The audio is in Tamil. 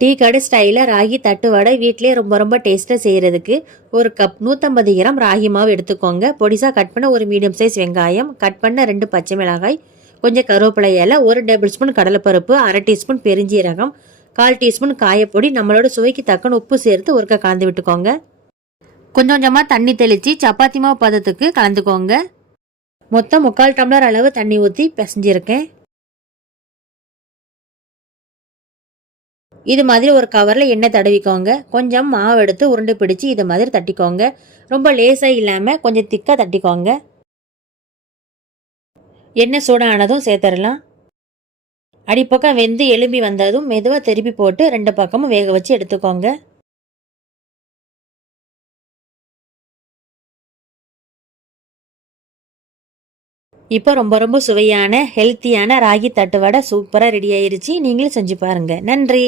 டீ கடை ஸ்டைலில் ராகி தட்டு வடை வீட்டிலே ரொம்ப ரொம்ப டேஸ்ட்டாக செய்கிறதுக்கு ஒரு கப் நூற்றம்பது கிராம் ராகி மாவு எடுத்துக்கோங்க. பொடிசாக கட் பண்ண ஒரு மீடியம் சைஸ் வெங்காயம் கட் பண்ண ரெண்டு பச்சை மிளகாய் கொஞ்சம் கருவேப்பிலை இலை ஒரு டேபிள் ஸ்பூன் கடலைப்பருப்பு அரை டீஸ்பூன் பெருஞ்சீரகம் கால் டீஸ்பூன் காயப்பொடி நம்மளோட சுவைக்கு தக்கன உப்பு சேர்த்து ஒருக்கா கலந்து விட்டுக்கோங்க. கொஞ்சம் கொஞ்சமாக தண்ணி தெளித்து சப்பாத்தி மாவு பதத்துக்கு கலந்துக்கோங்க. மொத்தம் முக்கால் டம்ளர் அளவு தண்ணி ஊற்றி பிசைஞ்சிருக்கேன். இது மாதிரி ஒரு கவரில் எண்ணெய் தடவிக்கோங்க. கொஞ்சம் மாவு எடுத்து உருண்டை பிடிச்சி இது மாதிரி தட்டிக்கோங்க. ரொம்ப லேசாக இல்லாமல் கொஞ்சம் திக்காக தட்டிக்கோங்க. எண்ணெய் சூடானதும் சேர்த்துடலாம். அடிப்பக்கம் வெந்து எலும்பி வந்ததும் மெதுவாக திருப்பி போட்டு ரெண்டு பக்கமும் வேக வச்சு எடுத்துக்கோங்க. இப்போ ரொம்ப ரொம்ப சுவையான ஹெல்த்தியான ராகி தட்டு வடை சூப்பராக ரெடி ஆயிருச்சு. நீங்களும் செஞ்சு பாருங்கள் நன்றி.